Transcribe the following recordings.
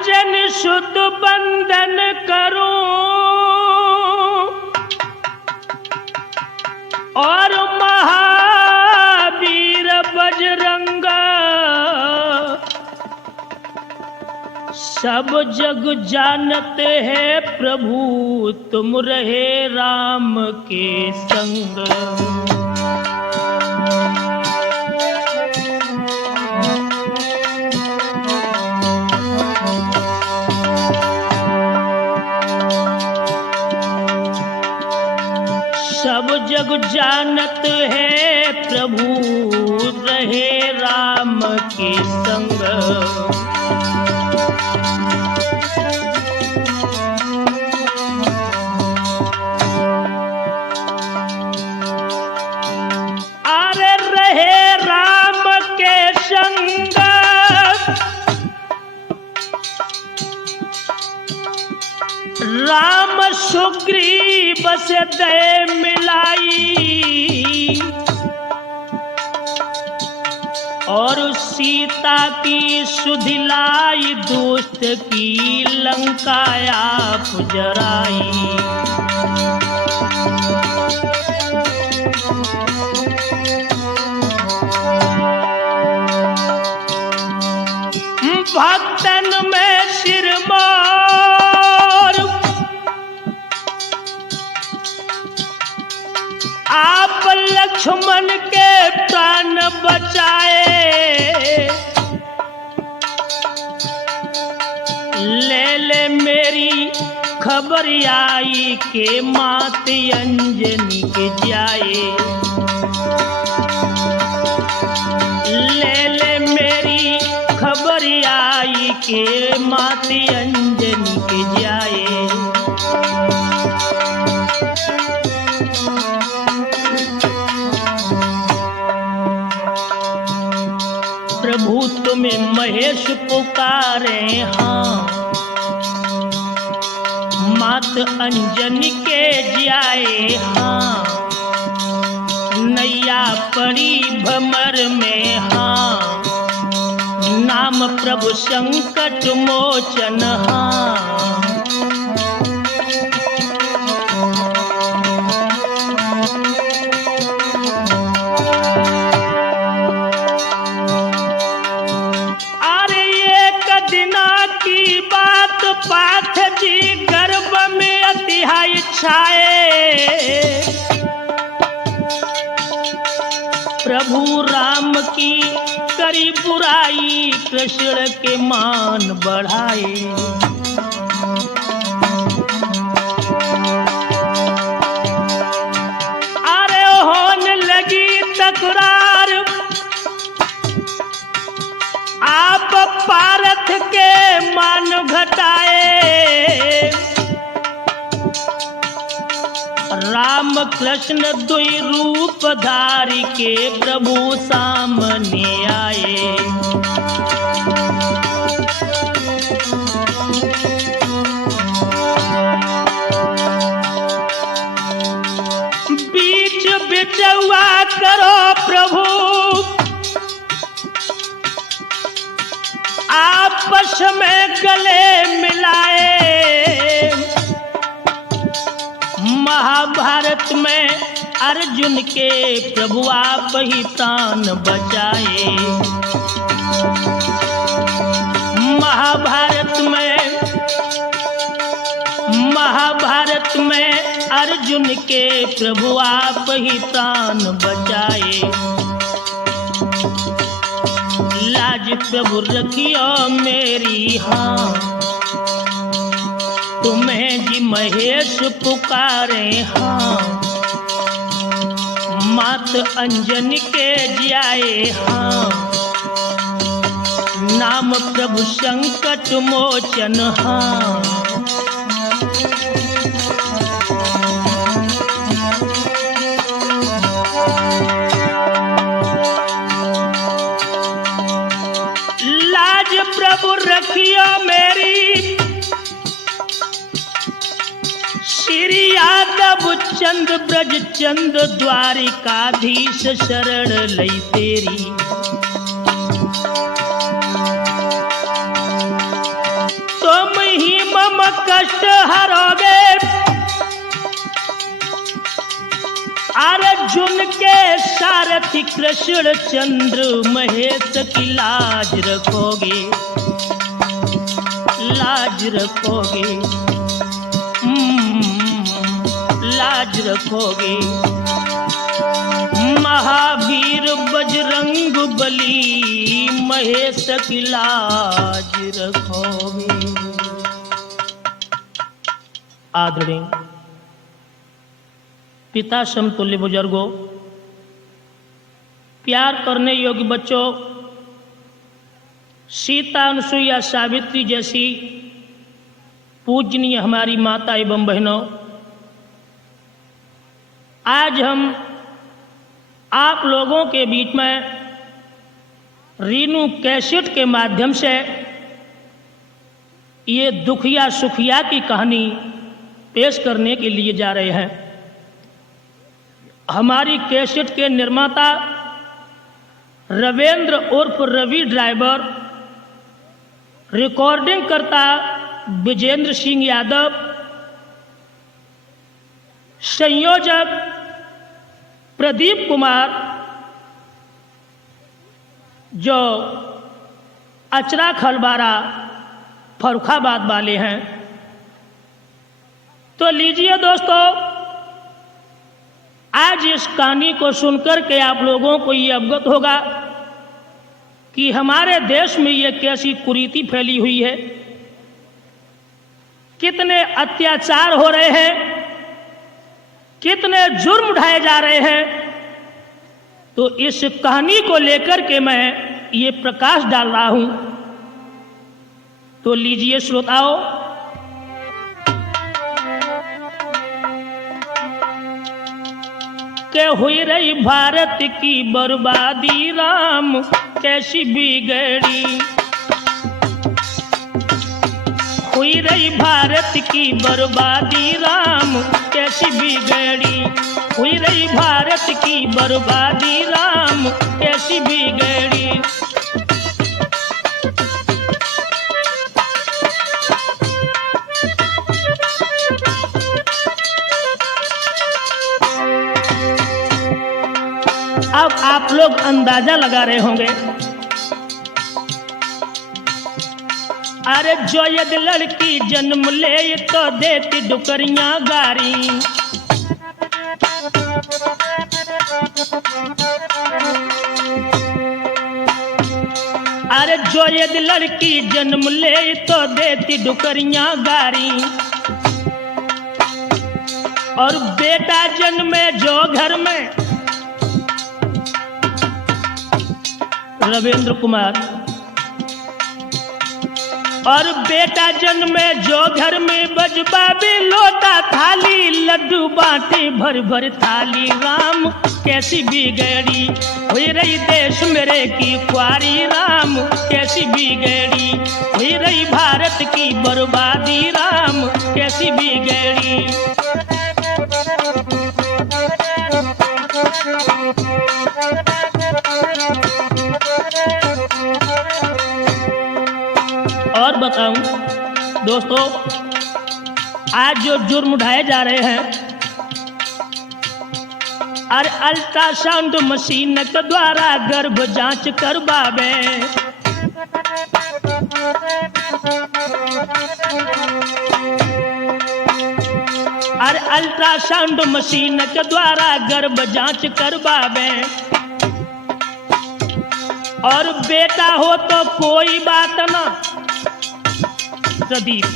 अंजन सुत बंदन करूं और महावीर बजरंगा, सब जग जानते हैं प्रभु तुम रहे राम के संग। सब जग जानत है प्रभु रहे राम के संग। अरे रहे राम के संग, राम सुग्रीव से दे मिलाई और सीता की सुधिलाई, दुष्ट की लंका आप जराई। भक्तन में सिरमौर आप लक्ष्मण के प्राण बचाए। ले ले मेरी खबर आई के माते अंजनी के जाए। ले ले मेरी खबर आई के माते अंजनी के जाए। प्रभु तुम्हें महेश पुकारे हाँ, मात अंजनी के जाए हाँ। नैया पड़ी भमर में हाँ, नाम प्रभु संकट मोचन हाँ। पाठ जी गर्भ में अतिहाई छाए। प्रभु राम की करी बुराई, कृष्ण के मान बढ़ाए। अरे होने लगी तकरार, आप पारथ के मान घटाए। राम कृष्ण दुई रूप धारी के प्रभु सामने आए। बीच बिचौआ करो प्रभु, आपस में गले मिलाए। महाभारत में अर्जुन के प्रभु आप ही प्राण बचाए। महाभारत में अर्जुन के प्रभु आप ही प्राण बचाए। लाज प्रभु रखियो मेरी हाँ, तुम्हें जी महेश पुकारे हाँ। मात अंजनी के जाए हाँ, नाम प्रभु संकट मोचन हाँ। लाज प्रभु रखियो मेरी, श्री यादव चंद ब्रज चंद द्वारिकाधीश शरण लई तेरी। अर्जुन के सारथी कृष्ण चंद्र महेश की लाज रखोगे, लाज रखोगे, लाज रखोगे। महावीर बजरंग बली महेश की लाज रखोगे। आदरणीय पिता समतुल्य बुजुर्गों, प्यार करने योग्य बच्चों, सीता अनुसुईया सावित्री जैसी पूजनीय हमारी माता एवं बहनों, आज हम आप लोगों के बीच में रीनू कैसेट के माध्यम से ये दुखिया सुखिया की कहानी पेश करने के लिए जा रहे हैं। हमारी कैसेट के निर्माता रविंद्र उर्फ रवि ड्राइवर, रिकॉर्डिंग करता विजेंद्र सिंह यादव, संयोजक प्रदीप कुमार जो अचरा खलबारा फर्रुखाबाद वाले हैं। तो लीजिए दोस्तों, आज इस कहानी को सुनकर के आप लोगों को ये अवगत होगा कि हमारे देश में ये कैसी कुरीति फैली हुई है, कितने अत्याचार हो रहे हैं, कितने जुर्म उठाए जा रहे हैं। तो इस कहानी को लेकर के मैं ये प्रकाश डाल रहा हूं। तो लीजिए श्रोताओं, के हुई रही भारत की बर्बादी, राम कैसी बिगड़ी। हुई रही भारत की बर्बादी, राम कैसी बिगड़ी। हुई रही भारत की बर्बादी, राम कैसी बिगड़ी। अब आप लोग अंदाजा लगा रहे होंगे, अरे जो यदि लड़की जन्म ले तो देती डुकरियां गारी। अरे जो यदि लड़की जन्म ले तो देती डुकरियां गारी। और बेटा जन्मे जो घर में, रविंद्र कुमार, और बेटा जन्मे जो घर में, बजबा भी लोटा थाली, लड्डू बांटे भर भर थाली, राम कैसी बिगड़ी। हुई रही देश मेरे की क्वारी, राम कैसी बिगड़ी। हुई रही भारत की बर्बादी, राम कैसी बिगड़ी। और बताऊं दोस्तों, आज जो जुर्म उठाए जा रहे हैं, और अल्ट्रासाउंड मशीन के द्वारा गर्भ जांच करवावे। और अल्ट्रासाउंड मशीन के द्वारा गर्भ जांच करवावे। और बेटा हो तो कोई बात ना, प्रदीप,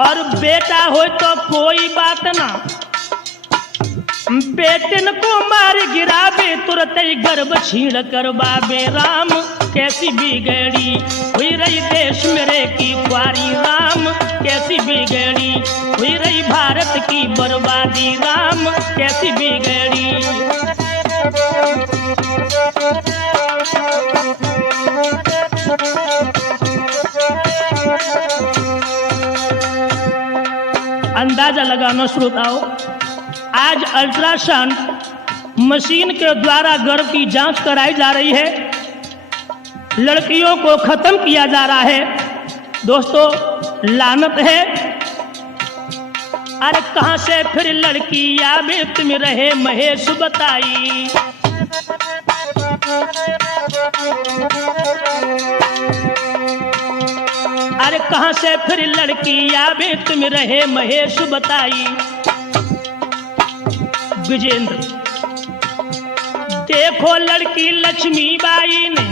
और बेटा हो तो कोई बात ना, बेटन को मार गिरावे, तुरंत ही गर्भ छीण करवावे, राम कैसी बिगड़ी। हुई रही देश मेरे की क्वारी, राम कैसी बिगड़ी। हुई रही भारत की बर्बादी, राम कैसी बिगड़ी। अंदाजा लगाना श्रोताओं, आज अल्ट्रासाउंड मशीन के द्वारा गर्भ की जांच कराई जा रही है, लड़कियों को खत्म किया जा रहा है। दोस्तों लानत है। अरे कहाँ से फिर लड़की आवे तुम रहे महेश बताई। अरे कहाँ से फिर लड़की आवे तुम रहे महेश बताई। विजेंद्र देखो लड़की लक्ष्मीबाई ने,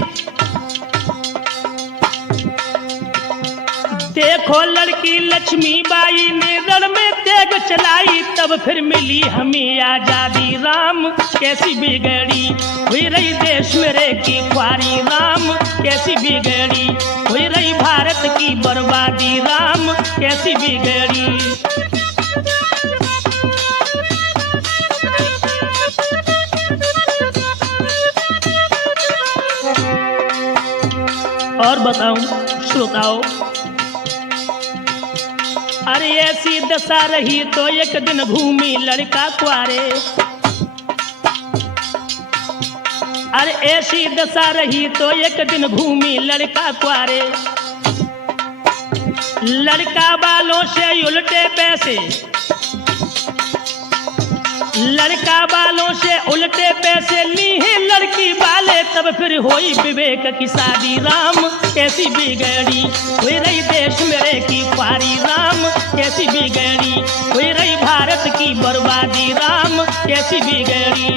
देखो लड़की लक्ष्मीबाई ने रण में तेग चलाई, तब फिर मिली हमें आजादी। राम कैसी बिगड़ी हुई रही देश मेरे की ख्वारी, राम कैसी बिगड़ी हुई रही भारत की बर्बादी, राम कैसी बिगड़ी। और बताऊं श्रोताओं, अरे ऐसी दशा रही तो एक दिन घूमी लड़का कुआरे। अरे ऐसी दशा रही तो एक दिन घूमी लड़का कुआरे। लड़का वालों से उल्टे पैसे, लड़का वालों से उल्टे पैसे ली है लड़की वाले, तब फिर होई विवेक की शादी। राम कैसी बिगड़ी हुई रही देश मेरे की ख्वारी, राम कैसी बिगड़ी हुई रही भारत की बर्बादी, राम कैसी बिगड़ी।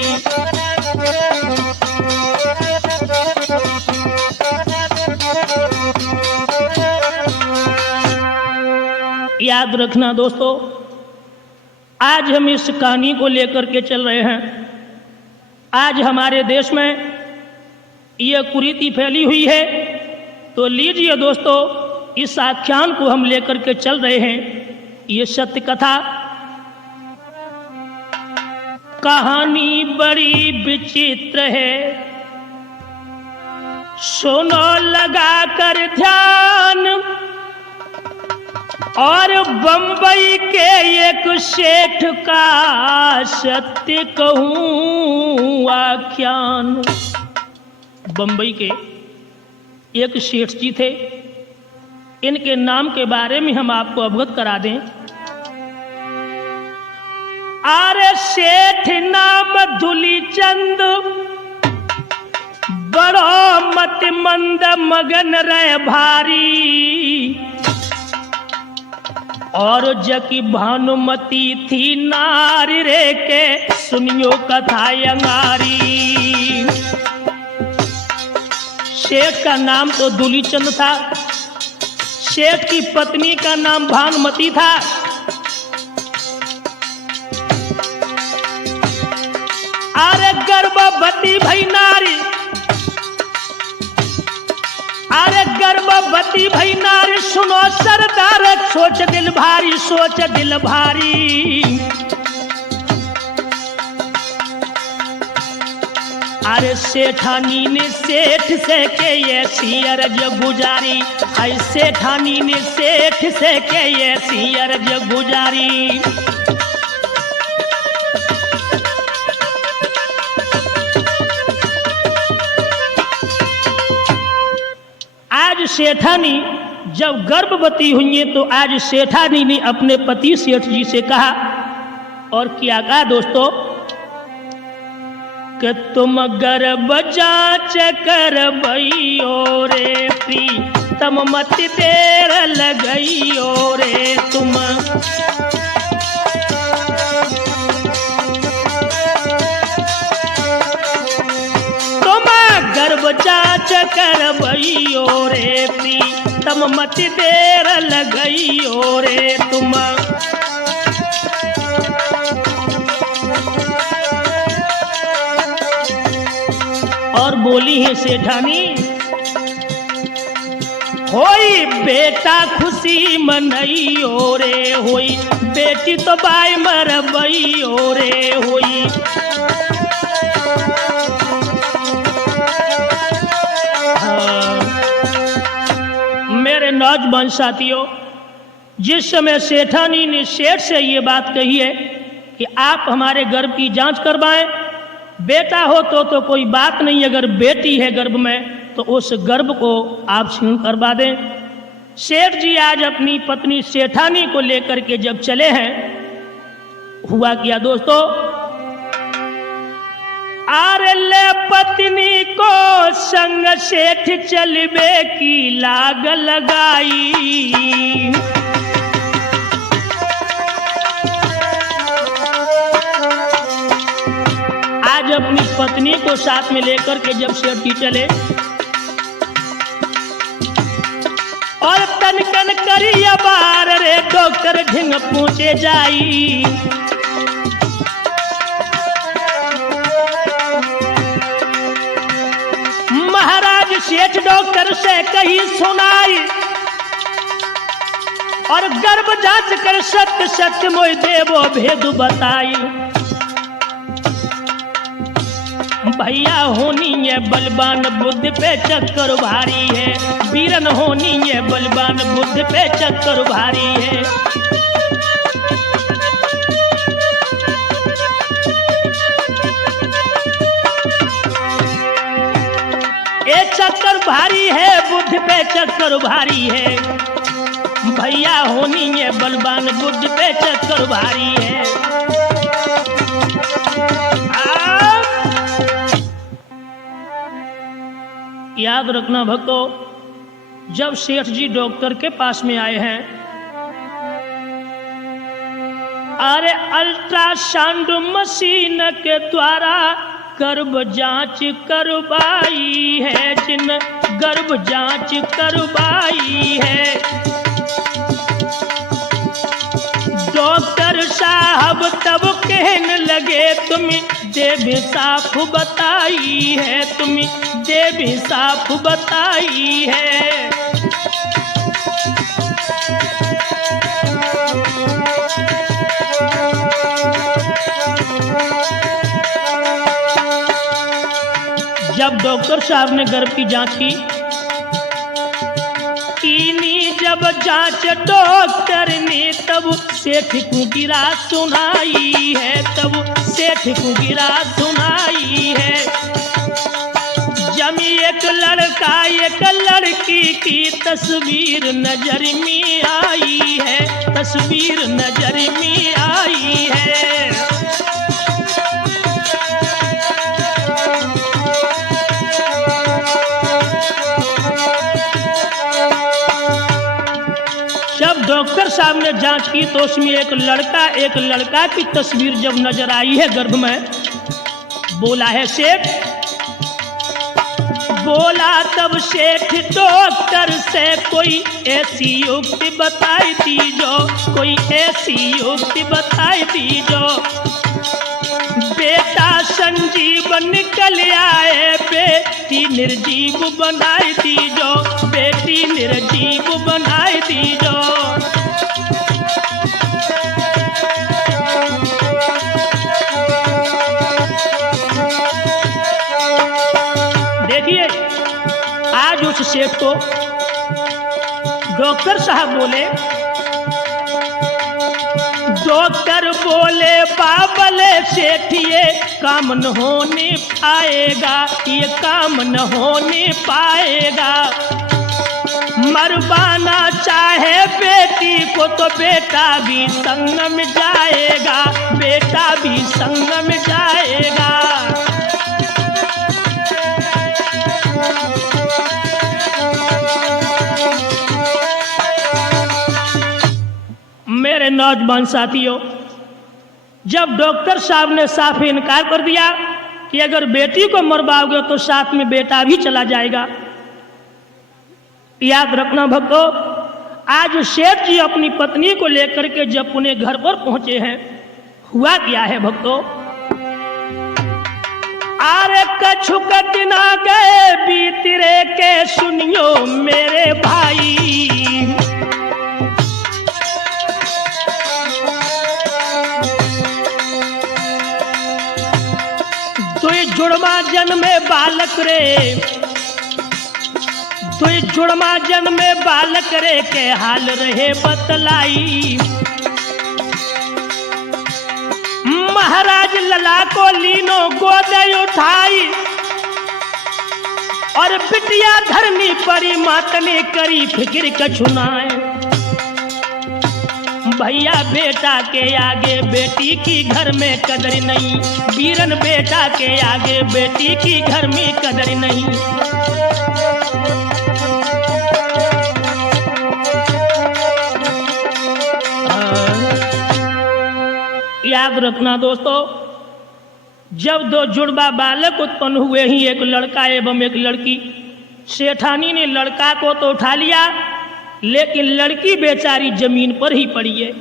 याद रखना दोस्तों, आज हम इस कहानी को लेकर के चल रहे हैं। आज हमारे देश में यह कुरीति फैली हुई है, तो लीजिए दोस्तों इस आख्यान को हम लेकर के चल रहे हैं। ये सत्य कथा कहानी बड़ी विचित्र है, सुनो लगा कर ध्यान। और बंबई के एक सेठ का सत्य कहूं आख्यान। बंबई के एक सेठ जी थे, इनके नाम के बारे में हम आपको अवगत करा दें। अरे सेठ नाम दूलीचंद, बड़ो मत मंद मगन रह भारी। और जकी भानुमती थी नारी रे के, सुनियो कथा अंगारी। सेठ का नाम तो दूलीचंद था, सेठ की पत्नी का नाम भानुमती था। अरे गर्भवती भई नारी, अरे गर्भवती भई नारी, सुनो सरदार सोच दिल भारी, सोच दिल भारी। अरे सेठानी ने सेठ से के ऐसी अर्ज गुजारी, आई सेठानी ने सेठ से के ऐसी अर्ज गुजारी। आज सेठानी जब गर्भवती हुई है, तो आज सेठानी ने अपने पति सेठ जी से कहा, और क्या कहा दोस्तों, कि तुम गर्भ जांच करबइयो रे प्रीतम मत देर लगइयो रे तुम। तुम गर्भ जांच करबइयो रे प्रीतम मत देर लगइयो रे तुम। और बोली है सेठानी, होई बेटा खुशी मनइयो रे, होई बेटी तो बाई मरबइयो रे होई। मेरे नौजवान साथियों, जिस समय सेठानी ने सेठ से ये बात कही है कि आप हमारे गर्भ की जांच करवाएं, बेटा हो तो कोई बात नहीं, अगर बेटी है गर्भ में तो उस गर्भ को आप छीन करवा दें। सेठ जी आज अपनी पत्नी सेठानी को लेकर के जब चले हैं, हुआ क्या दोस्तों, आरे ले पत्नी को संग सेठ चलबे की लाग लगाई। आज अपनी पत्नी को साथ में लेकर के जब सेठ जी चले और तनकन करिया बार रे डॉक्टर ढिंग पूछे जाई। महाराज सेठ डॉक्टर से कही सुनाई और गर्भ जांच कर सत्य सत्य मोय देवो भेद बताई। भैया होनी है बलवान बुद्ध पे चक्कर भारी है, वीरन होनी है बलवान बुद्ध पे चक्कर भारी है। ये चक्कर भारी है बुद्ध पे चक्कर भारी है, भैया होनी है बलवान बुद्ध पे चक्कर भारी है। याद रखना भक्तों, जब सेठ जी डॉक्टर के पास में आए हैं, अरे अल्ट्रासाउंड मशीन के द्वारा गर्भ जांच करवाई है, जिन गर्भ जांच करवाई है। डॉक्टर साहब तब कहने लगे तुम देवी साफ बताई है, तुम देवी साफ बताई है। जब डॉक्टर साहब ने गर्भ की जांच की जब जांच डॉक्टर ने तब सेठ को गिरा सुनाई है, तब सेठ को गिरा सुनाई है। जमी एक लड़का एक लड़की की तस्वीर नजर में आई है, तस्वीर नजर में आई है। जब डॉक्टर साहब ने जांच की तो उसमें एक लड़का की तस्वीर जब नजर आई है गर्भ में, बोला है सेठ, बोला तब सेठ डॉक्टर से कोई ऐसी युक्ति बताई दीजो, कोई ऐसी युक्ति बताई दीजो। बेटा संजीव निकल आए, बेटी निर्जीव बनाई दीजो, बेटी निर्जीव बनाई दीजो। देखिए आज उस सेठ को डॉक्टर साहब बोले, डॉक्टर बोले बाबले सेठ ये काम न होने पाएगा, ये काम न होने पाएगा। मरवाना चाहे बेटी को तो बेटा भी संग में जाएगा, बेटा भी संग में जाएगा। मेरे नौजवान साथियों, जब डॉक्टर साहब ने साफ इनकार कर दिया कि अगर बेटी को मरवाओगे तो साथ में बेटा भी चला जाएगा, याद रखना भक्तों, आज सेठ जी अपनी पत्नी को लेकर के जब अपने घर पर पहुंचे हैं, हुआ क्या है भक्तों, आरे कछुक दिन आ गए बीत रे के सुनियो मेरे भाई। दुई जुड़वा जन्मे बालक रे, दुई जुड़वा जन्मे बालक रे के हाल रहे बतलाई। महाराज लला को लीनो गोदे उठाई और बिटिया धरनी परी मात ने करी फिक्र कछुनाए। भैया बेटा के आगे बेटी की घर में कदर नहीं, वीरन बेटा के आगे बेटी की घर में कदर नहीं। याद रखना दोस्तों, जब दो जुड़वा बालक उत्पन्न हुए ही, एक लड़का एवं एक लड़की, सेठानी ने लड़का को तो उठा लिया, लेकिन लड़की बेचारी जमीन पर ही पड़ी है।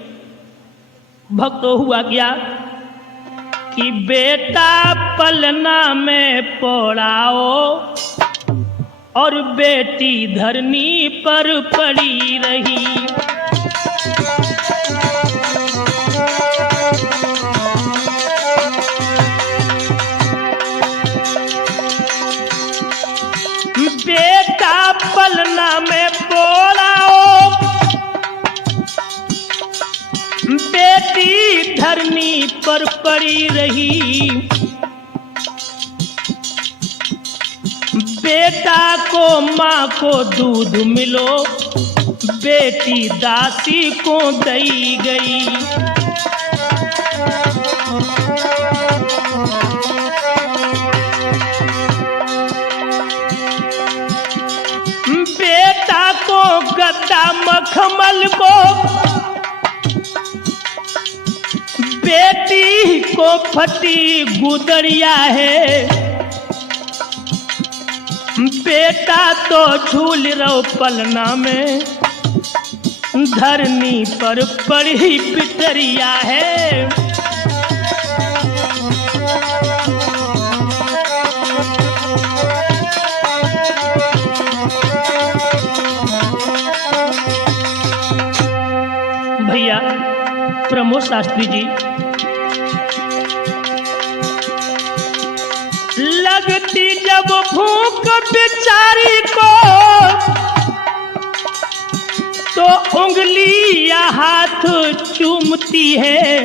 भक्तों हुआ क्या कि बेटा पलना में पड़ाओ और बेटी धरनी पर पड़ी रही। बेटा पलना में पड़ाओ, बेटी धरनी पर पड़ी रही। बेटा को माँ को दूध मिलो, बेटी दासी को दई गई। बेटा को गद्दा मखमल को, बेटी को फटी गुदड़िया है। बेटा तो झूल रहो पलना में, धरनी पर पड़ी पितरिया है। भैया प्रमोद शास्त्री जी, लगती जब भूख बेचारी को, तो उंगली या हाथ चूमती है,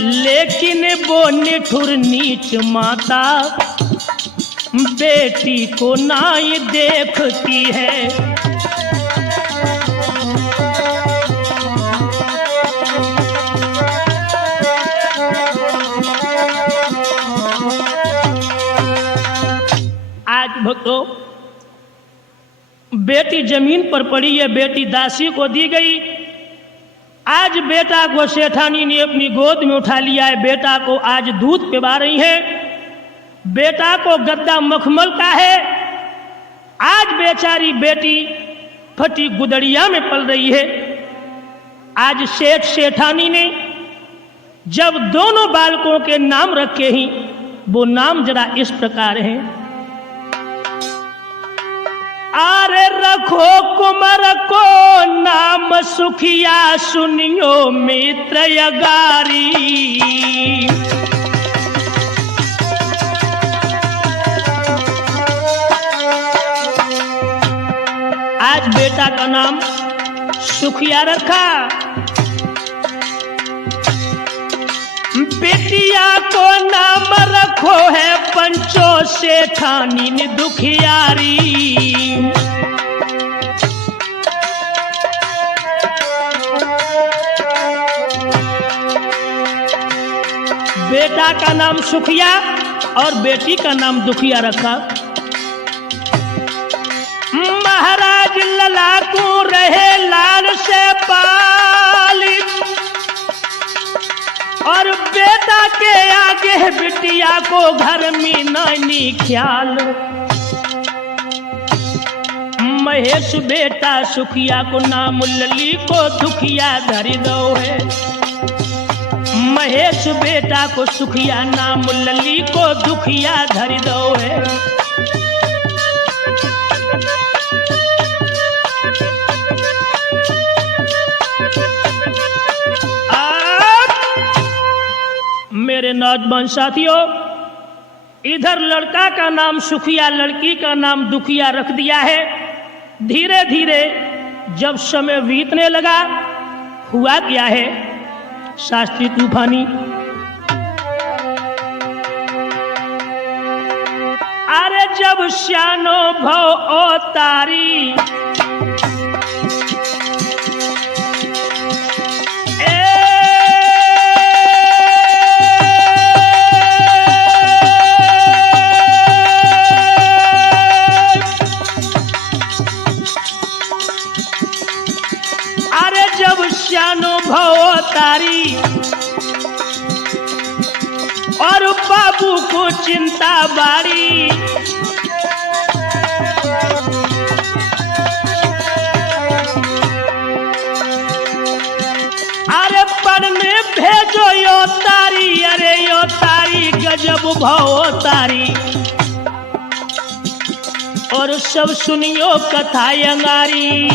लेकिन वो निठुर नीच माता बेटी को ना ही देखती है। भक्तों, बेटी जमीन पर पड़ी है, बेटी दासी को दी गई। आज बेटा को सेठानी ने अपनी गोद में उठा लिया है, बेटा को आज दूध पिला रही है। बेटा को गद्दा मखमल का है, आज बेचारी बेटी फटी गुदड़िया में पल रही है। आज सेठ सेठानी ने जब दोनों बालकों के नाम रखे ही, वो नाम जरा इस प्रकार हैं। आरे रखो कुमार को नाम सुखिया, सुनियो मित्र यगारी। आज बेटा का नाम सुखिया रखा, बेटिया को नाम रखो है पंचो सेठानी ने दुखियारी। बेटा का नाम सुखिया और बेटी का नाम दुखिया रखा। महाराज ललाकू रहे लाल से पाली, और बेटा के आगे बिटिया को घर में नानी ख्याल। महेश बेटा सुखिया को नाम, लली को दुखिया धरी दो है। महेश बेटा को सुखिया नाम, लली को दुखिया धरी दो है। मेरे नौजवान साथियों, इधर लड़का का नाम सुखिया, लड़की का नाम दुखिया रख दिया है। धीरे धीरे जब समय बीतने लगा, हुआ क्या है शास्त्री तूफानी, अरे जब श्यानो भव ओ तारी, तारी और बाबू को चिंता बारी। अरे पढ़ने भेजो यो तारी, अरे यो तारी गजब भाव तारी। और सब सुनियो कथा अंगारी।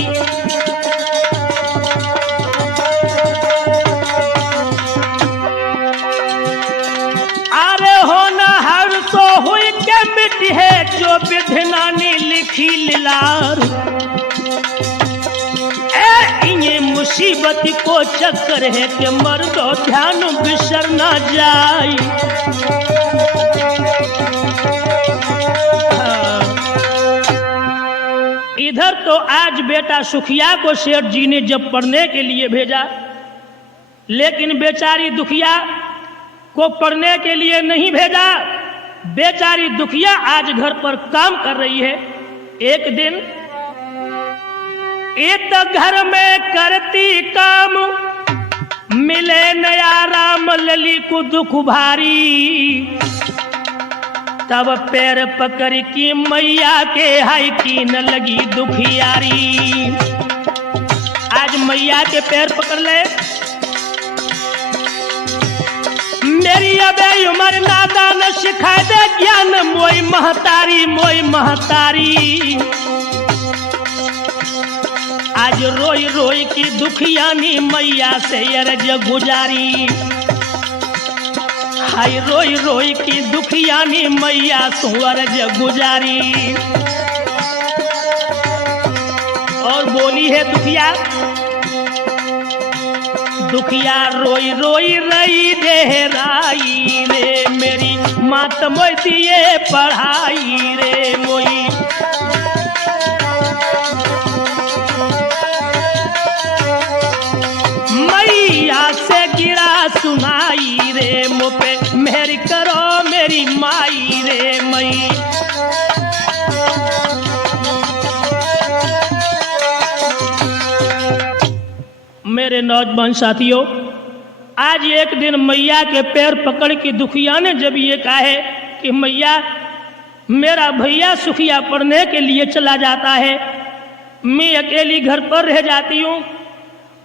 अरे होना हर तो हुई के मिट्टी है जो विधनानी लिखी लीलार। ये मुसीबत को चक्कर है कि मर्दो ध्यान बिसर ना जाए। इधर तो आज बेटा सुखिया को सेठ जी ने जब पढ़ने के लिए भेजा, लेकिन बेचारी दुखिया को पढ़ने के लिए नहीं भेजा। बेचारी दुखिया आज घर पर काम कर रही है। एक दिन एक घर में करती काम, मिले नया राम लली को दुख भारी। तब पैर पकड़ की मैया के हाय की न लगी दुखियारी। आज मैया के पैर पकड़ ले। मेरी अबे उमर नादान सिखा दे ज्ञान, मोई महतारी मोई महतारी। आज रोई रोई की दुखियानी मैया से अर्ज गुजारी। हाय रोई रोई की दुखियानी मैया से अर्ज गुजारी। और बोली है दुखिया, दुखिया रोई रोई रही देहराई रे। मेरी मात मोई दिए पढ़ाई रे मोई। मैया से गिरा सुनाई रे, मुझे मेहर करो मेरी माई रे मई। मेरे नौजवान साथियों, आज एक दिन मैया के पैर पकड़ के दुखिया ने जब ये कहा है कि मैया मेरा भैया सुखिया पढ़ने के लिए चला जाता है, मैं अकेली घर पर रह जाती हूँ,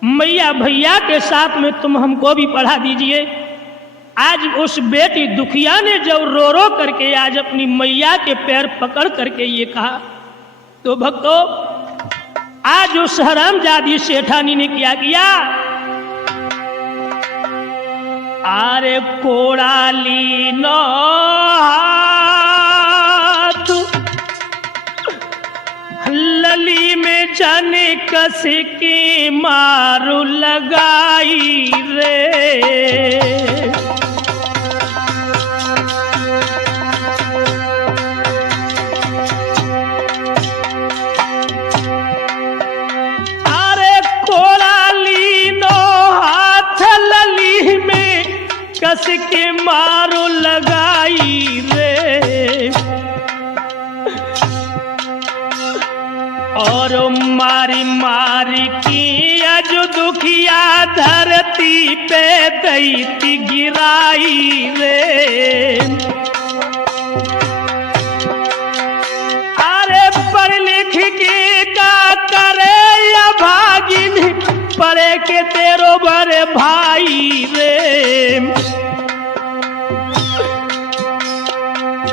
मैया भैया के साथ में तुम हमको भी पढ़ा दीजिए। आज उस बेटी दुखिया ने जब रो रो करके आज अपनी मैया के पैर पकड़ करके ये कहा, तो भक्तों आज उस हरामजादी सेठानी ने क्या किया। आरे कोड़ाली नो हाथ लली में जाने कस की मारू लगाई रे। कस के मारो लगाई रे। और मारी मारी की अज दुखिया धरती पे दैती गिराई रे। अरे पढ़ लिख के का करे या भागिन, पढ़े के तेरो बड़े भाई रे।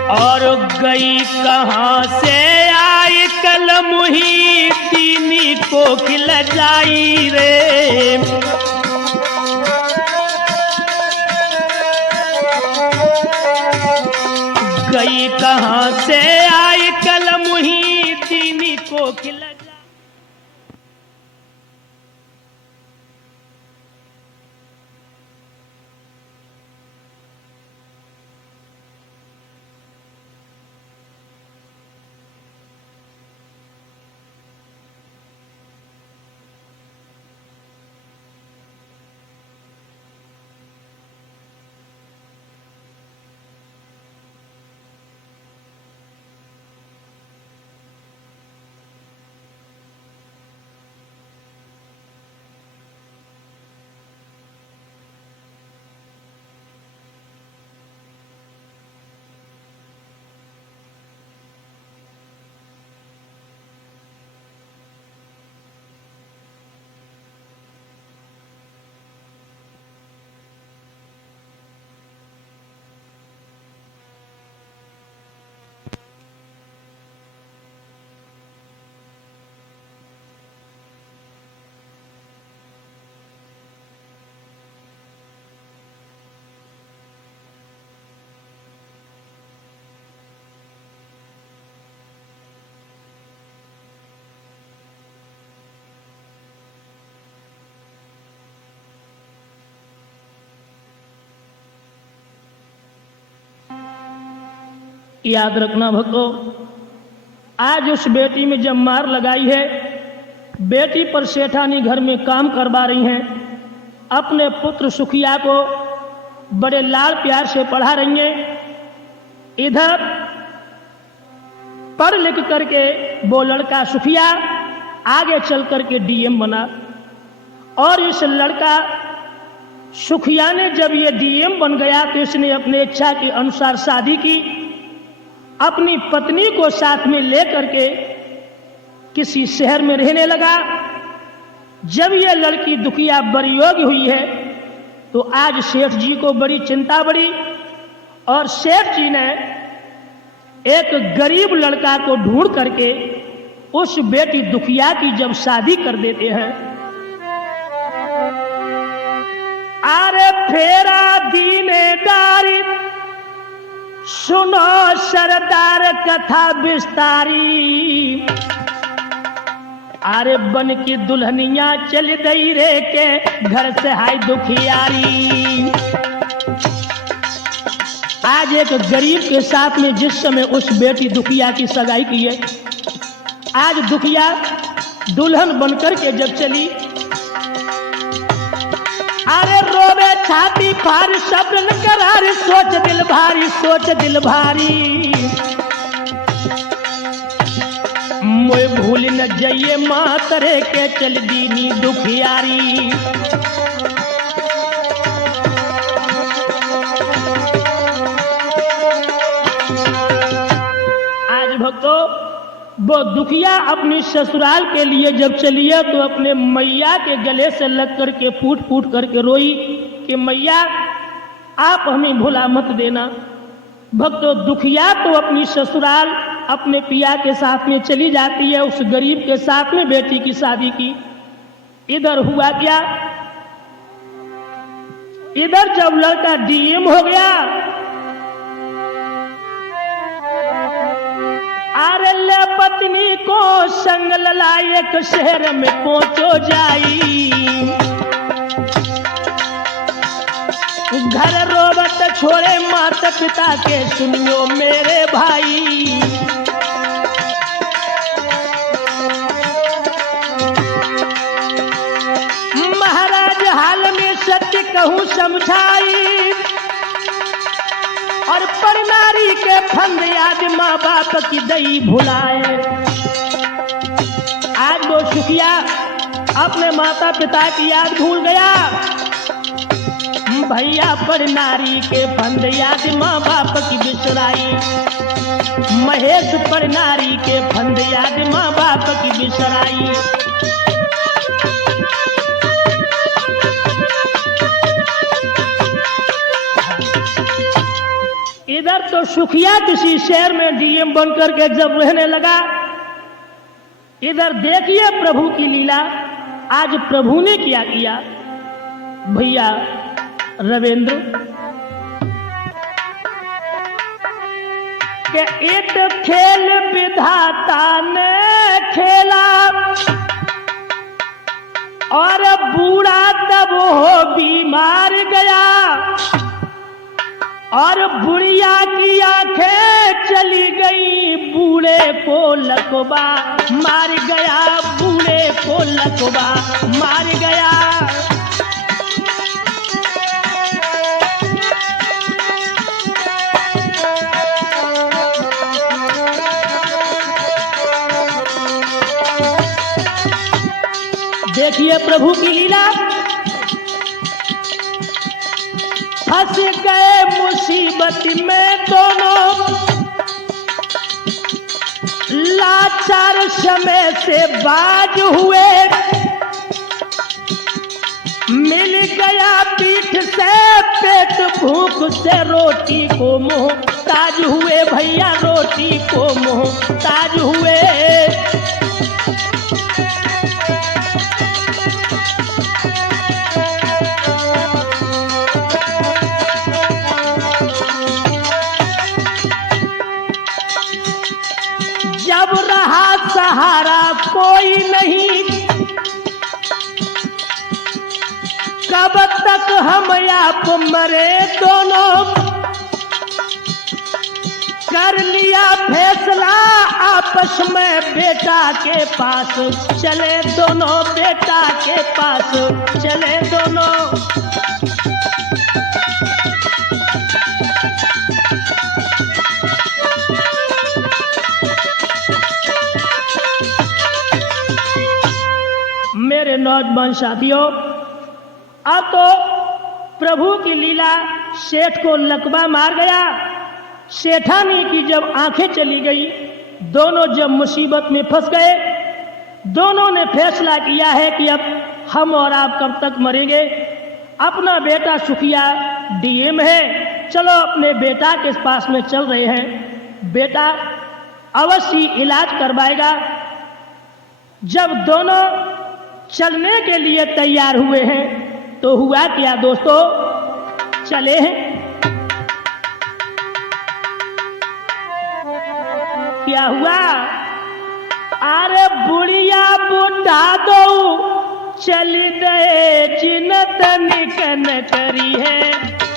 और गई कहाँ से आई कल मुही दीनी को खिल जाई रे। गई कहाँ से आई कल मुही दीनी को खिल। याद रखना भक्तों, आज उस बेटी में जब मार लगाई है, बेटी पर सेठानी घर में काम करवा रही हैं, अपने पुत्र सुखिया को बड़े लाड़ प्यार से पढ़ा रही हैं। इधर पढ़ लिख करके वो लड़का सुखिया आगे चल करके डीएम बना, और इस लड़का सुखिया ने जब ये डीएम बन गया तो इसने अपने इच्छा के अनुसार शादी की, अपनी पत्नी को साथ में लेकर के किसी शहर में रहने लगा। जब यह लड़की दुखिया बड़ी योग्य हुई है तो आज सेठ जी को बड़ी चिंता बढ़ी, और सेठ जी ने एक गरीब लड़का को ढूंढ करके उस बेटी दुखिया की जब शादी कर देते हैं। अरे फेरा दीनेदारी सुनो सरदार कथा विस्तारी, अरे बन की दुल्हनिया चल गई रे के घर से हाय दुखियारी। आज एक गरीब के साथ में जिस समय उस बेटी दुखिया की सगाई की है, आज दुखिया दुल्हन बनकर के जब चली, अरे रोवे छाती फार शब्द न करार, सोच दिल भारी सोच दिल भारी, मोए भूल न जाइए मातरे के चल दीनी दुखियारी। आज भक्तों, वो दुखिया अपनी ससुराल के लिए जब चली है तो अपने मैया के गले से लग करके फूट फूट करके रोई कि मैया आप हमें भुला मत देना। भक्तों, दुखिया तो अपनी ससुराल अपने पिया के साथ में चली जाती है, उस गरीब के साथ में बेटी की शादी की। इधर हुआ क्या, इधर जब लड़का डीएम हो गया, अरे ले पत्नी को संग ललाई एक शहर में पहुंचो जाई, घर रोबत छोड़े माता पिता के सुनियो मेरे भाई। महाराज हाल में सत्य कहूँ समझाई, और पर नारी के फंद याद माँ बाप की दई भुलाए। आज वो सुखिया अपने माता पिता की याद भूल गया, भैया पर नारी के फंद याद माँ बाप की बिसराई। महेश पर नारी के फंद याद माँ बाप की बिसराई। इधर तो सुखिया किसी शहर में डीएम बनकर के जब रहने लगा, इधर देखिए प्रभु की लीला। आज प्रभु ने क्या किया भैया रविंद्र, के एक खेल विधाता ने खेला, और बूढ़ा तब हो बीमार गया, और बुढ़िया की आंखें चली गई, बूढ़े को लकवा मार गया, बूढ़े को लकवा मार गया। देखिए प्रभु की लीला। फंस गए मुसीबत में दोनों, लाचार समय से बाज हुए, मिल गया पीठ से पेट, भूख से रोटी को मोहताज हुए, भैया रोटी को मोहताज हुए। जब रहा सहारा कोई नहीं, कब तक हम आप मरे दोनों, कर लिया फैसला आपस में बेटा के पास चले दोनों, बेटा के पास चले दोनों। मेरे नौजवान साथियों, अब तो प्रभु की लीला, सेठ को लकवा मार गया। सेठानी की जब आंखें चली गई, दोनों जब मुसीबत में फंस गए, दोनों ने फैसला किया है कि अब हम और आप कब तक मरेंगे। अपना बेटा सुखिया डीएम है, चलो अपने बेटा के पास में चल रहे हैं, बेटा अवश्य इलाज करवाएगा। जब दोनों चलने के लिए तैयार हुए हैं तो हुआ क्या दोस्तों, चले हैं। क्या हुआ, अरे बुढ़िया बुढ़ा दो चली गए जिनत निकन करी है,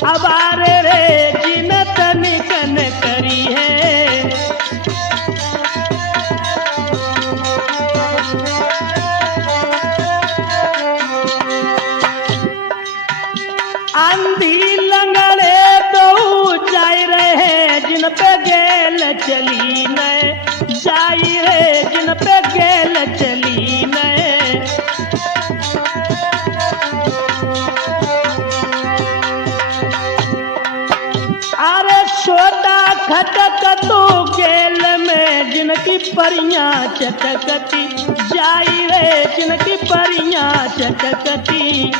अब आरे रे जिनत निकन करी है। आंधी लंगड़े दो जाई रहे जिन पे गेल चली न, जाई रे जिन पे गेल चली न। अरे छोटा खटक तो गेल में जिनकी परियां चटकती, जाई रे जिनकी परियां चटकती।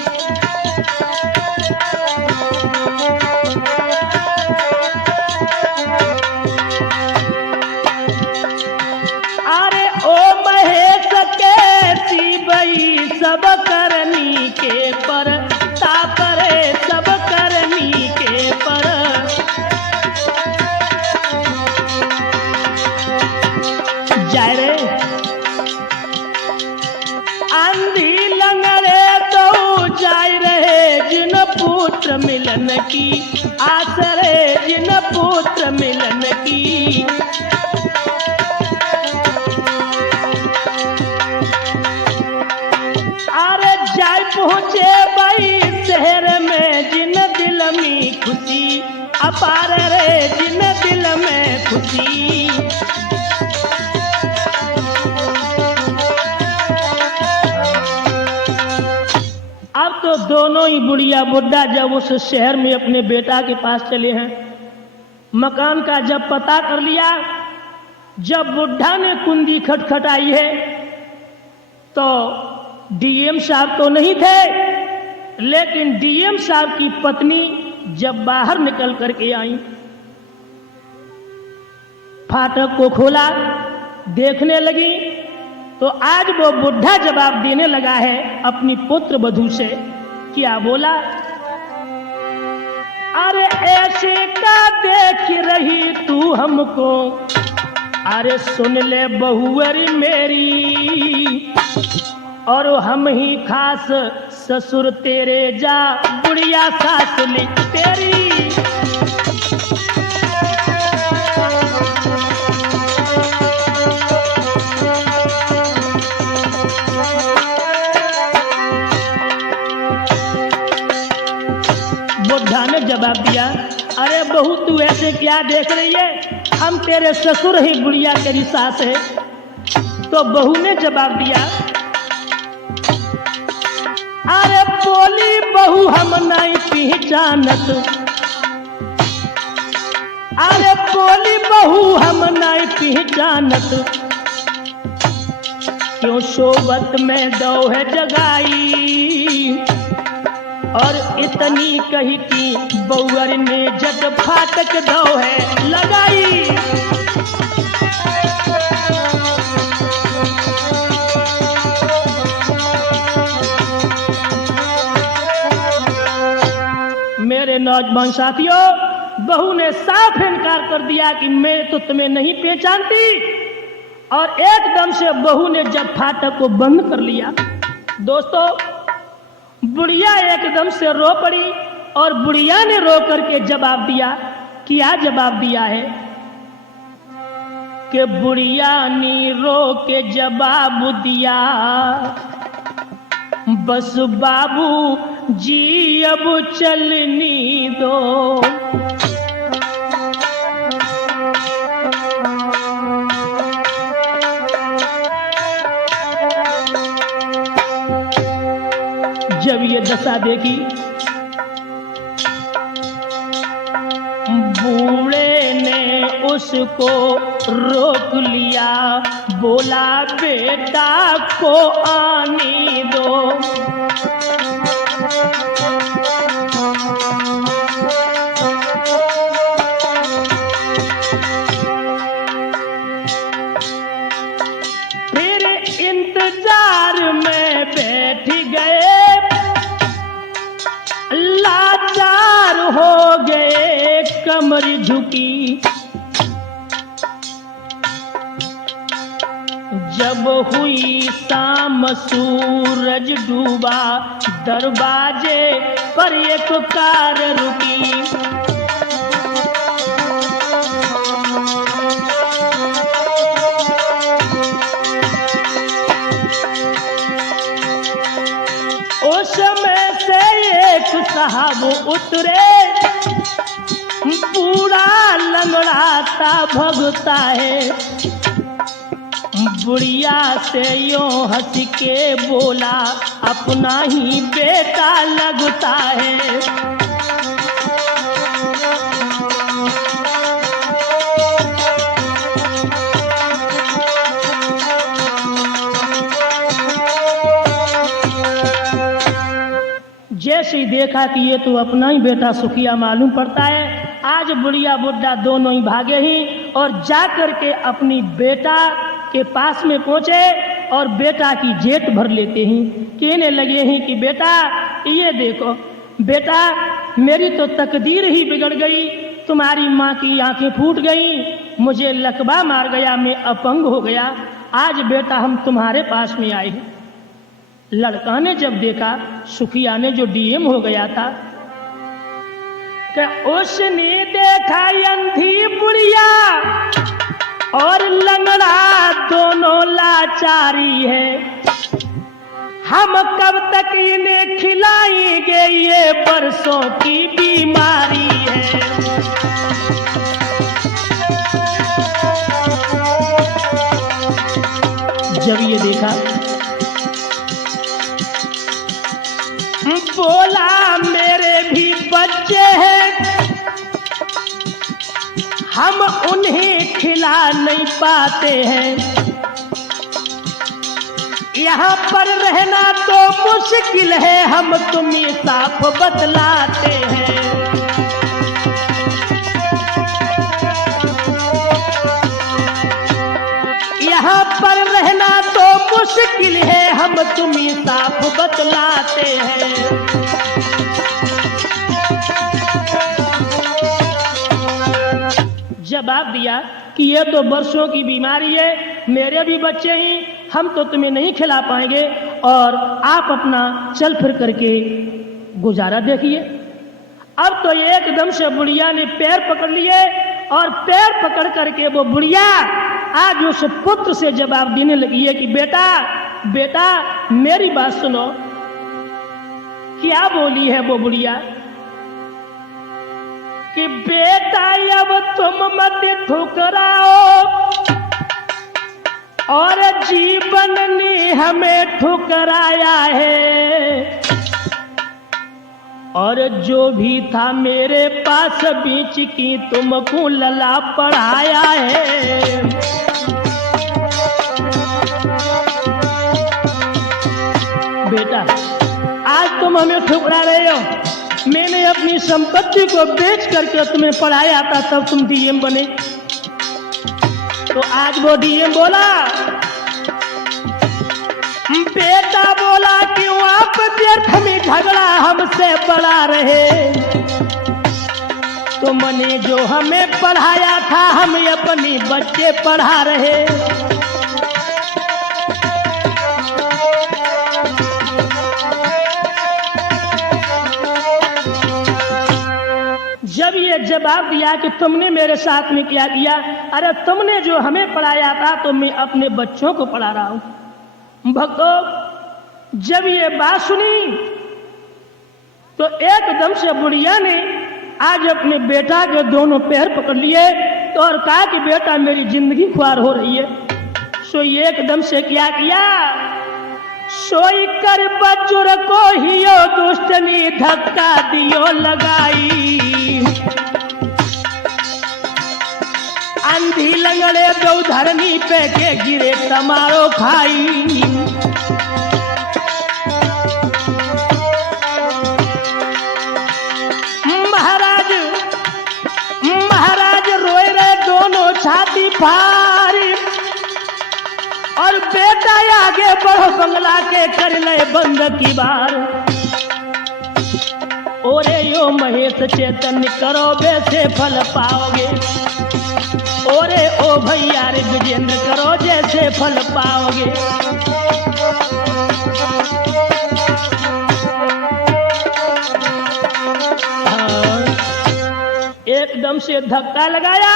सब करनी के पर तापरे, सब करनी के पर। जाए रे आंधी लंगड़े तो जाए रहे जिन पुत्र मिलन की आस रे, जिन पुत्र मिलन की। पहुंचे भाई शहर में जिन दिल में खुशी अपार रे, जिन दिल में खुशी। अब तो दोनों ही बुढ़िया बुढ़ा जब उस शहर में अपने बेटा के पास चले हैं, मकान का जब पता कर लिया, जब बुढ़ा ने कुंडी खटखटाई है तो डीएम साहब तो नहीं थे, लेकिन डीएम साहब की पत्नी जब बाहर निकल करके आई, फाटक को खोला, देखने लगी तो आज वो बुढ़ा जवाब देने लगा है अपनी पुत्र वधू से। क्या बोला, अरे ऐसे का देख रही तू हमको, अरे सुन ले बहुअरी मेरी, और हम ही खास ससुर तेरे, जा बुढ़िया सास ली तेरी। बुढ़ा ने जवाब दिया, अरे बहू तू ऐसे क्या देख रही है, हम तेरे ससुर ही, बुढ़िया तेरी सास है। तो बहू ने जवाब दिया, अरे बोली बहू हम नहीं पहचानत, अरे बोली बहू हम नहीं पहचानत, क्यों सोबत में दो है जगाई, और इतनी कही थी बउअर ने जट फाटक दो है लगाई। मेरे नौजवान साथियों, बहू ने साफ इनकार कर दिया कि मैं तो तुम्हें नहीं पहचानती, और एकदम से बहू ने जब फाटक को बंद कर लिया, दोस्तों बुढ़िया एकदम से रो पड़ी, और बुढ़िया ने रो करके जवाब दिया। क्या जवाब दिया है, के बुढ़िया नी रो के जवाब दिया, बस बाबू जी अब चलनी दो। जब ये दशा देखी, बूढ़े ने उसको रोक लिया, बोला बेटा को आने दो। फिर इंतजार में बैठ गए, लाचार हो गए, कमर झुकी। जब हुई शाम सूरज डूबा, दरवाजे पर एक कार रुकी। उसमें से एक साहब उतरे, पूरा लंगड़ाता भगता है। बुढ़िया से यूं हंस के बोला, अपना ही बेटा लगता है। जैसे ही देखा कि ये तो अपना ही बेटा सुखिया मालूम पड़ता है, आज बुढ़िया बुड्ढा दोनों ही भागे ही और जा करके अपनी बेटा के पास में पहुंचे और बेटा की जेट भर लेते ही कहने लगे ही कि बेटा ये देखो बेटा, मेरी तो तकदीर ही बिगड़ गई, तुम्हारी माँ की आंखें फूट गई, मुझे लकवा मार गया, मैं अपंग हो गया, आज बेटा हम तुम्हारे पास में आए हैं। लड़का ने जब देखा सुखिया ने जो डीएम हो गया था, कि उसने देखा अंधी बुढ़िया और लंगड़ा दोनों लाचारी है, हम कब तक इन्हें खिलाएंगे, ये बरसों की बीमारी है। जब ये देखा, बोला मेरे भी बच्चे हैं, हम उन्हें खिला नहीं पाते हैं, यहाँ पर रहना तो मुश्किल है, हम तुम्हें साफ बतलाते हैं। यहाँ पर रहना तो मुश्किल है, हम तुम्हें साफ बतलाते हैं। जवाब दिया कि ये तो बरसों की बीमारी है, मेरे भी बच्चे ही, हम तो तुम्हें नहीं खिला पाएंगे और आप अपना चल फिर करके गुजारा देखिए। अब तो एकदम से बुढ़िया ने पैर पकड़ लिए और पैर पकड़ करके वो बुढ़िया आज उस पुत्र से जवाब देने लगी है कि बेटा बेटा मेरी बात सुनो। क्या बोली है वो बुढ़िया कि बेटा अब तुम मत ठुकराओ और जीवन ने हमें ठुकराया है, और जो भी था मेरे पास बीच की तुमको लला पढ़ाया है। बेटा आज तुम हमें ठुकरा रहे हो, मैंने अपनी संपत्ति को बेच करके तुम्हें पढ़ाया था, तब तुम डीएम बने। तो आज वो डीएम बोला, बेटा बोला क्यों आप व्यर्थ में झगड़ा हमसे पढ़ा रहे, तुमने जो हमें पढ़ाया था हम अपने बच्चे पढ़ा रहे। जवाब दिया कि तुमने मेरे साथ में क्या किया? अरे तुमने जो हमें पढ़ाया था तो मैं अपने बच्चों को पढ़ा रहा हूं। भक्तों, जब ये बात सुनी तो एकदम से बुढ़िया ने आज अपने बेटा के दोनों पैर पकड़ लिए तो और कहा कि बेटा मेरी जिंदगी ख्वार हो रही है। सो ये एकदम से क्या किया? सोई कर बजुर को हियो दुष्टनी धक्का दियो लगाई, अंधी लंगड़े दो धरनी पे के गिरे तमारो खाई। महाराज रोए रहे दोनों छाती फाड़ी और बेटा आगे बढ़ो बंगला के कर ले बंद की बार। ओरे यो महेश चैतन्य करो वैसे फल पाओगे, ओरे ओ भैया रे विजेंद्र करो जैसे फल पाओगे। एकदम से धक्का लगाया,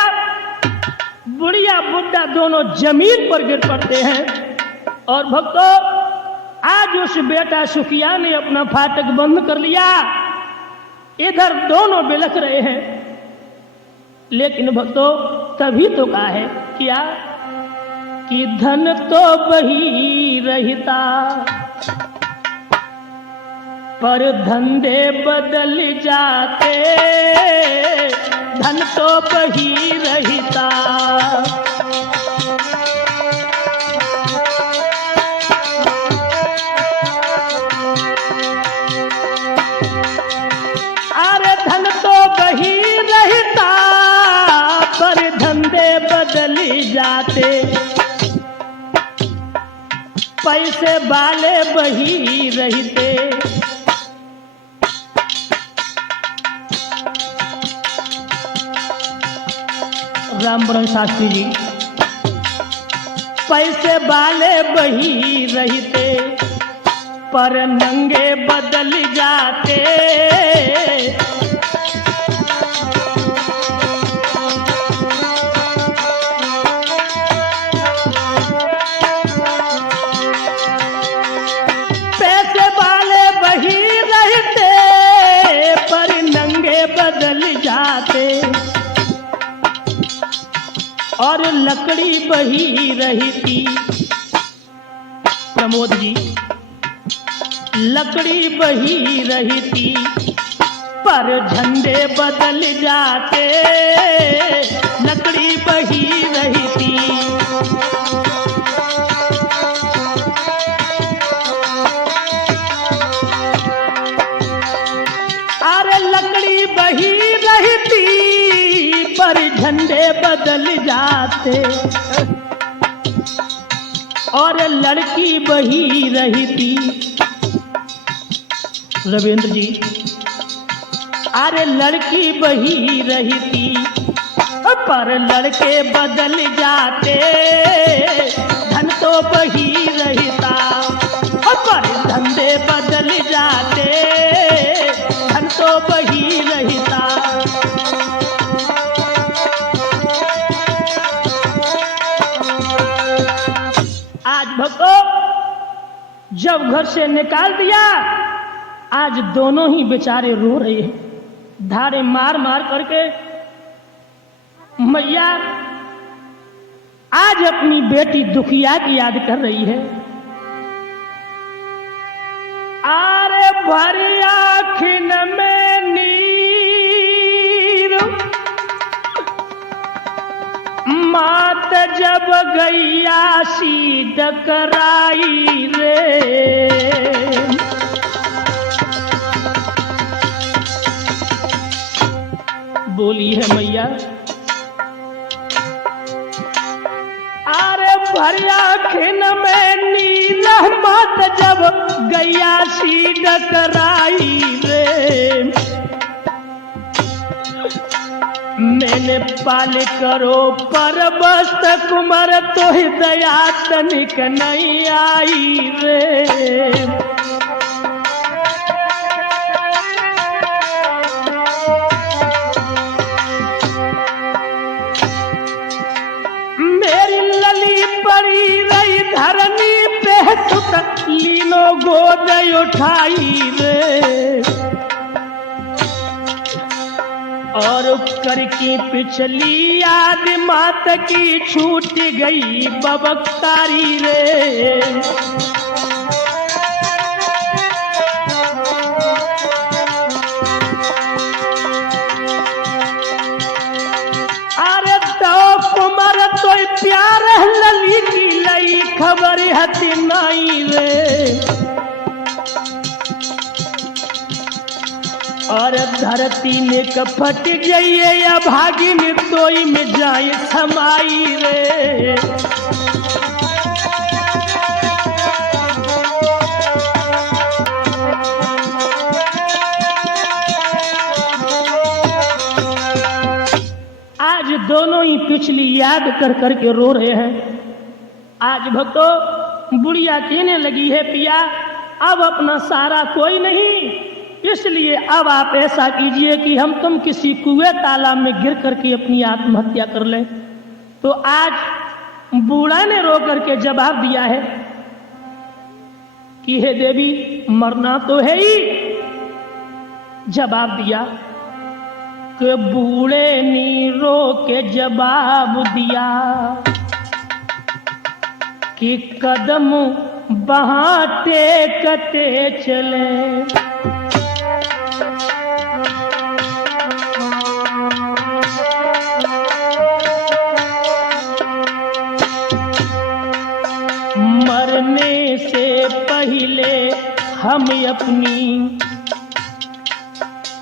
बुढ़िया बुड्ढा दोनों जमीन पर गिर पड़ते हैं। और भक्तों, आज उस बेटा सुखिया ने अपना फाटक बंद कर लिया, इधर दोनों बिलख रहे हैं। लेकिन भक्तों, तभी तो कहा है क्या कि धन तो बही रहता पर धंधे बदल जाते, धन तो बही रहता। अरे धन तो बही रहता पर धंधे बदल जाते, पैसे वाले बही रहते। रामब्रह्म शास्त्री जी, पैसे वाले बही रहते पर नंगे बदल जाते, पैसे वाले बही रहते पर नंगे बदल जाते और लकड़ी बही रहती। प्रमोद जी, लकड़ी बही रहती पर झंडे बदल जाते, लकड़ी बही रहती। अरे लकड़ी बही रहती पर झंडे बदल जाते और लड़की बही रहती। रविंद्र जी, अरे लड़की बही रहती पर लड़के बदल जाते, धन तो बही रहता पर धंधे बदल जाते, धन तो बही रहता। आज भक्तों, जब घर से निकाल दिया, आज दोनों ही बेचारे रो रहे हैं, धारे मार मार करके। मैया आज अपनी बेटी दुखिया की याद कर रही है। आरे भरी आँखिन में नीर मात जब गैया सी डकराई रे, बोली है मैया। अरे भरिया खिन में नीला मात जब गैया सी डकराई रे, मैंने पाल करो पर बस्त कुमार तो दया तनिक नहीं आई रे। पड़ी रही धरनी पे सुत लीनो गोद उठाई रे, और करके पिछली याद मात की छूट गई बबकारी रे। अरे तो कुमार तो प्यार लली की लई खबर हती नाई रे, और धरती ने कपट जाइए या भागी में तोई में जाए समाई रे। आज दोनों ही पिछली याद कर करके रो रहे हैं। आज भक्तों बुढ़िया कहने लगी है पिया अब अपना सारा कोई नहीं, इसलिए अब आप ऐसा कीजिए कि हम तुम किसी कुएं तालाब में गिर करके अपनी आत्महत्या कर लें। तो आज बूढ़ा ने रो करके जवाब दिया है कि हे देवी मरना तो है ही। जवाब दिया कि बूढ़े ने रो के जवाब दिया कि कदम बहाते कते चले, मरने से पहले हम अपनी,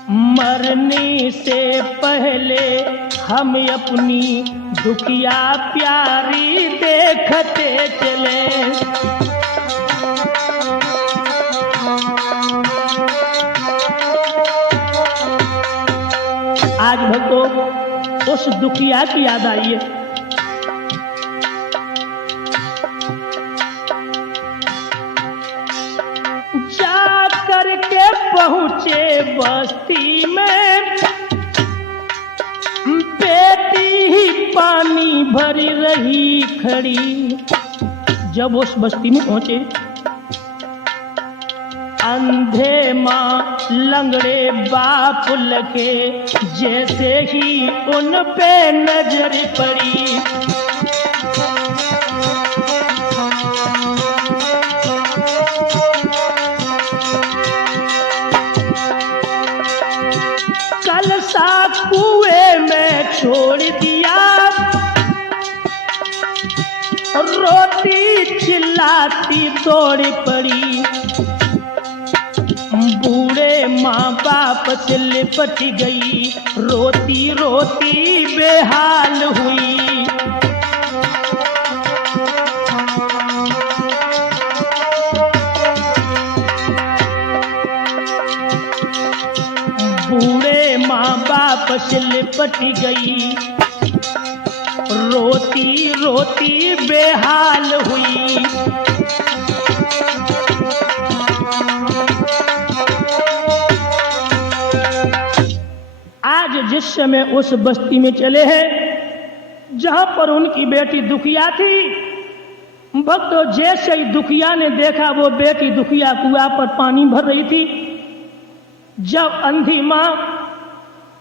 मरने से पहले हम अपनी दुखिया प्यारी देखते चले। आज भक्तों उस दुखिया की याद आई है। जा करके पहुंचे बस्ती में, बेटी ही पानी भरी रही खड़ी। जब उस बस्ती में पहुंचे अंधे माँ लंगड़े बाप लगे, जैसे ही उन पे नजर पड़ी कलसा कुएं में छोड़ दिया, रोती चिल्लाती दौड़ पड़ी। बूढ़े माँ बाप से लिपट गई, रोती रोती बेहाल हुई। बूढ़े माँ बाप से लिपट गई, रोती रोती बेहाल हुई। आज जिस समय उस बस्ती में चले हैं जहां पर उनकी बेटी दुखिया थी, भक्तों जैसे ही दुखिया ने देखा वो बेटी दुखिया कुआं पर पानी भर रही थी। जब अंधी माँ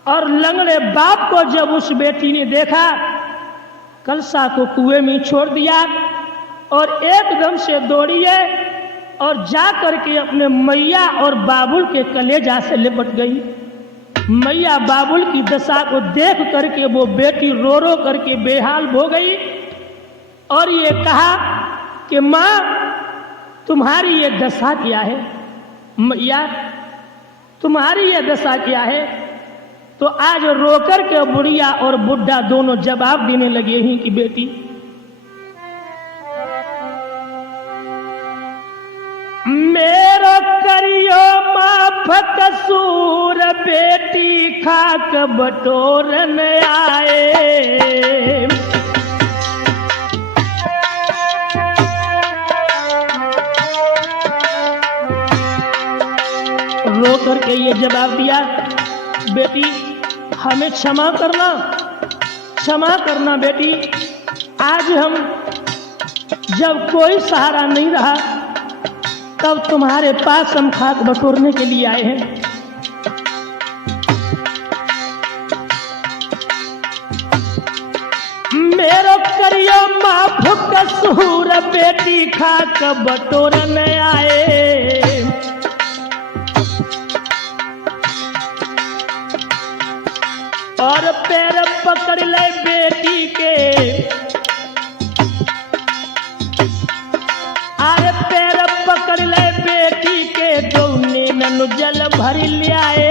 और लंगड़े बाप को जब उस बेटी ने देखा, कलसा को कुएं में छोड़ दिया और एकदम से दौड़ी है और जा करके अपने मैया और बाबुल के कलेजा से लिपट गई। मैया बाबुल की दशा को देख करके वो बेटी रो रो करके बेहाल हो गई और ये कहा कि माँ तुम्हारी ये दशा क्या है, मैया तुम्हारी ये दशा क्या है। तो आज रोकर के बुढ़िया और बुढ़ा दोनों जवाब देने लगे ही कि बेटी मेरो करियो माफ कसूर, बेटी खाक बटोरन आए। रो करके ये जवाब दिया बेटी हमें क्षमा करना, क्षमा करना बेटी। आज हम जब कोई सहारा नहीं रहा तब तुम्हारे पास हम खाक बटोरने के लिए आए हैं। मेरो करियो माफ कसूर, बेटी खाक बटोरन आए। और पैर पकड़ ले बेटी के, अरे पैर पकड़ ले बेटी के, दोने ननु जल भर ले आए।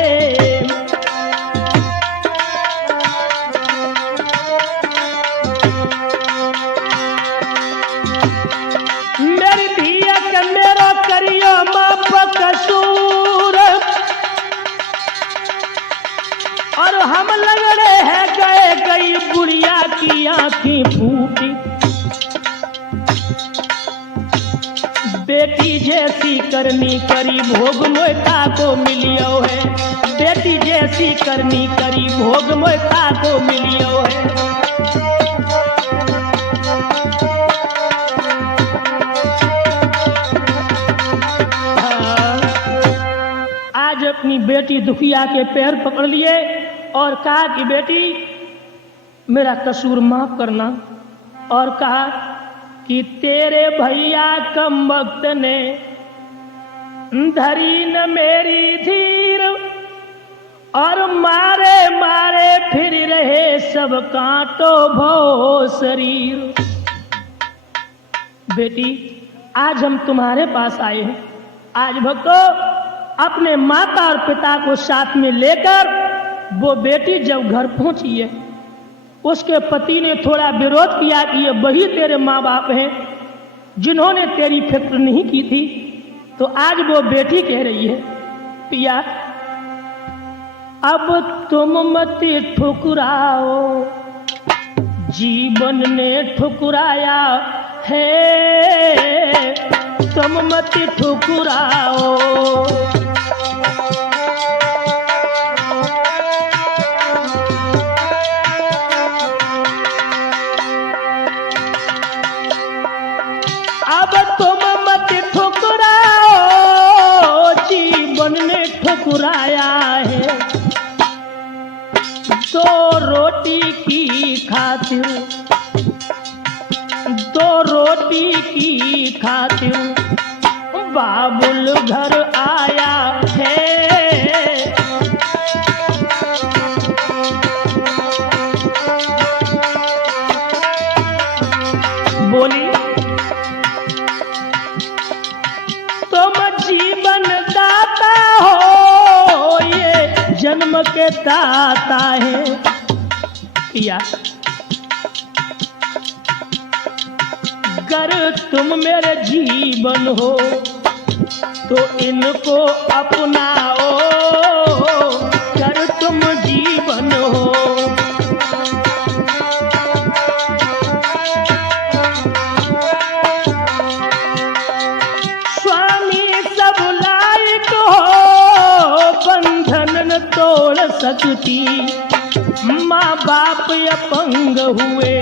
मेरी धिया के मेरो करियो माफ कसूर, और हम लगड़े हैं गए गई बुढ़िया की आंखें फूटी। बेटी जैसी करनी करी भोग मोता को मिलियो है, बेटी जैसी करनी करी भोग मोता को मिलियो है। आज अपनी बेटी दुखिया के पैर पकड़ लिए और कहा कि बेटी मेरा कसूर माफ करना, और कहा कि तेरे भैया कम वक्त ने धरी न मेरी धीर, और मारे मारे फिर रहे सब कांटो भो शरीर। बेटी आज हम तुम्हारे पास आए हैं। आज भक्तों अपने माता और पिता को साथ में लेकर वो बेटी जब घर पहुंची है, उसके पति ने थोड़ा विरोध किया कि ये वही तेरे माँ बाप हैं जिन्होंने तेरी फिक्र नहीं की थी। तो आज वो बेटी कह रही है, पिया अब तुम मत ठुकराओ, जीवन ने ठुकराया है, तुम मत ठुकराओ। अब तुम मत ठुकराओ, जीवन ने ठुकराया है, दो रोटी की खातिर, दो रोटी की खातिर बाबुल घर आया है। बोली तुम जीवन दाता हो, ये जन्म के दाता है। पिया अगर तुम मेरे जीवन हो तो इनको अपनाओ, अगर तुम जीवन हो। स्वामी सब लायक हो, बंधन न तोड़ सकती, माँ बाप अपंग हुए।